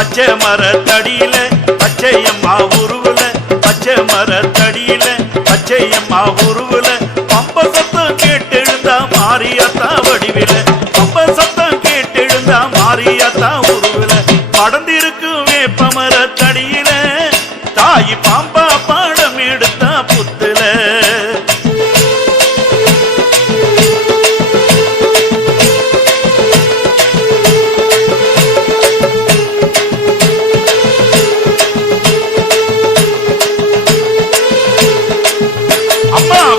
பச்சை மரத்தடியில பச்சையம்மா உருவுல, பச்சை மரத்தடியில பச்சையம்மா உருவுல, பம்ப சத்தம் கேட்டெழுந்தா மாரியாத்தா வடிவில, பம்ப சத்தம் கேட்டெழுந்தா மாரியாத்தா உருவுல, படர்ந்திருக்கும் வேப்ப மரத்தடியில தாயி பாம்பா பாடம் எடுத்தா புத்துல.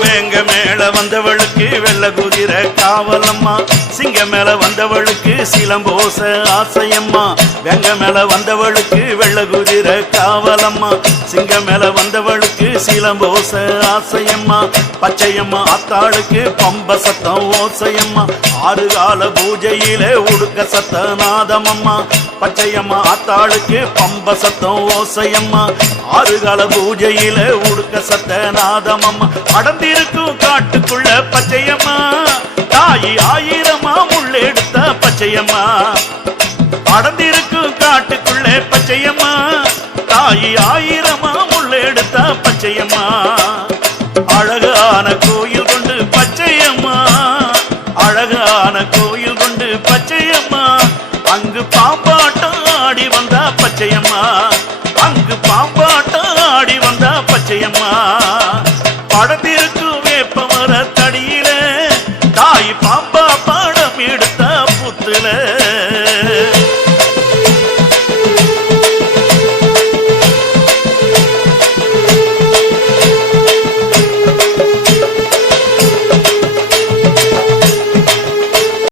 வேங்க மேல வந்தவளுக்கு வெள்ள குதிரை காவலம்மா, சிங்க மேல வந்தவளுக்கு சிலம்போச ஆசையம்மா, வேங்க மேல வந்தவளுக்கு வெள்ள குதிரை காவலம்மா, சிங்க மேல வந்தவளுக்கு சிலம்போச ஆசையம்மா, பச்சையம்மா ஆத்தாளுக்கு பம்ப சத்தம் ஓசையம்மா, ஆறு கால பூஜையில உடுக்க சத்த நாதமம்மா, பச்சையம்மா ஆத்தாளுக்கு பம்ப சத்தம் ஓசையம்மா, ஆறு கால பூஜையில உடுக்க சத்த நாதமம்மா, அடர்ந்திருக்கும் காட்டுக்குள்ள பச்சையம்மா தாயி ஆயிரமா முள்ளெடுத்த பச்சையம்மா, அடர்ந்திருக்கும் காட்டுக்குள்ள பச்சையம்மா தாயி ஆயிரமா முள்ளெடுத்த பச்சையம்மா, அழகான கோயில் கொண்டு பச்சையம்மா, அழகான கோயில் கொண்டு பச்சையம்மா, அங்கு பாம்பாட்டம் ஆடி வந்தா பச்சையம்மா.